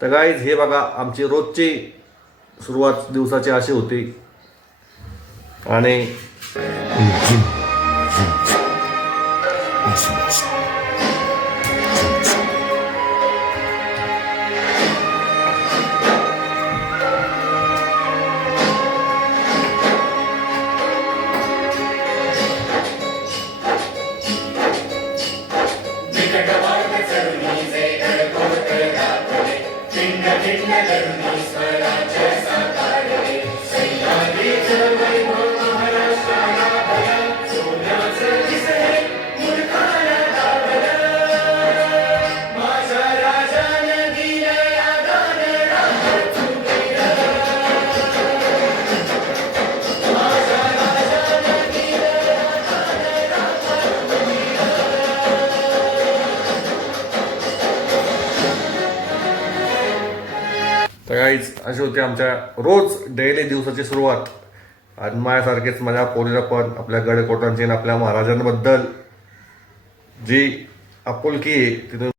तर गाईज हे बघा आमची रोजची सुरुवात दिवसाची अशी होती. आणि तर गाईज अशी होती आमच्या रोज डेली दिवसाची सुरुवात. आणि माझ्यासारखेच माझ्या पोरीला पण आपल्या गडकोटांची आणि आपल्या महाराजांबद्दल जी आपुलकी आहे तिथून